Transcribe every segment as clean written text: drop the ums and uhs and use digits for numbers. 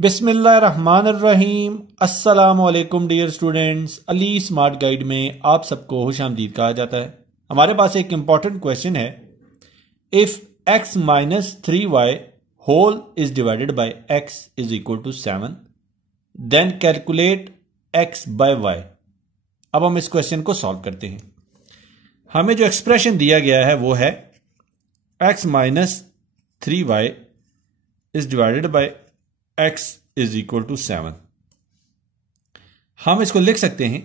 बिस्मिल्लाहिर्रहमानिर्रहीम। अस्सलामुअलैकुम dear students, Ali smart guide में आप सबको खुश आमदीद कहा जाता है। हमारे पास एक इंपॉर्टेंट क्वेश्चन है, if x minus 3y whole is divided by x is equal to 7 then calculate x by y। अब हम इस क्वेश्चन को सॉल्व करते हैं। हमें जो एक्सप्रेशन दिया गया है वो है x minus 3y is divided by x is equal to 7। हम इसको लिख सकते हैं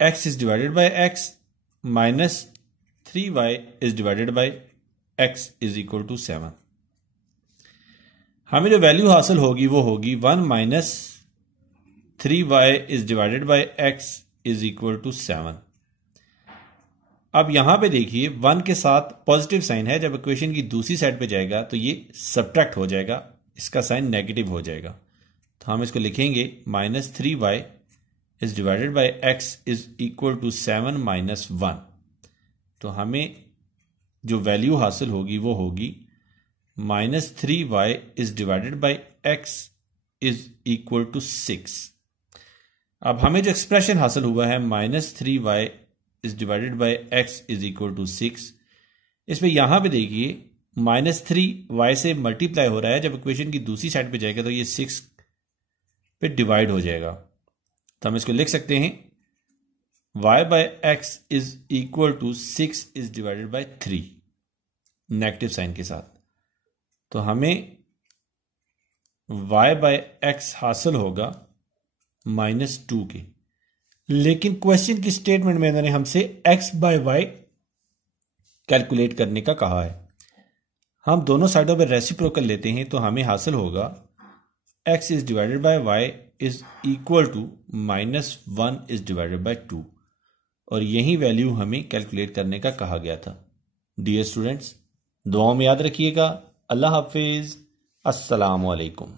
x is divided by x minus 3y is divided by x is equal to 7। हमें जो वैल्यू हासिल होगी वो होगी 1 minus 3y is divided by x is equal to 7। अब यहां पे देखिए 1 के साथ पॉजिटिव साइन है, जब इक्वेशन की दूसरी साइड पे जाएगा तो ये सब्ट्रैक्ट हो जाएगा, इसका साइन नेगेटिव हो जाएगा। तो हम इसको लिखेंगे minus 3y is divided by x is equal to 7 minus 1। तो हमें जो वैल्यू हासिल होगी वो होगी minus 3y is divided by x is equal to 6। अब हमें जो एक्सप्रेशन हासिल हुआ है minus 3y is divided by x is equal to 6, इसमें यहां पे देखिए माइनस 3y से मल्टीप्लाई हो रहा है, जब इक्वेशन की दूसरी साइड पे जाएगा तो ये 6 पे डिवाइड हो जाएगा। तो हम इसको लिख सकते हैं y by x is equal to 6 is divided by 3 negative sign के साथ। तो हमें y बाय एक्स हासिल होगा माइनस 2 के, लेकिन क्वेश्चन की स्टेटमेंट में इन्होंने हमसे x बाय y कैलकुलेट करने का कहा है। हम दोनों साइडों पर रेसिप्रोकल लेते हैं तो हमें हासिल होगा x is divided by y is equal to minus 1 is divided by 2, और यही वैल्यू हमें कैलकुलेट करने का कहा गया था। डियर स्टूडेंट्स, दुआओं में याद रखिएगा। अल्लाह हाफिज, अस्सलाम वालेकुम।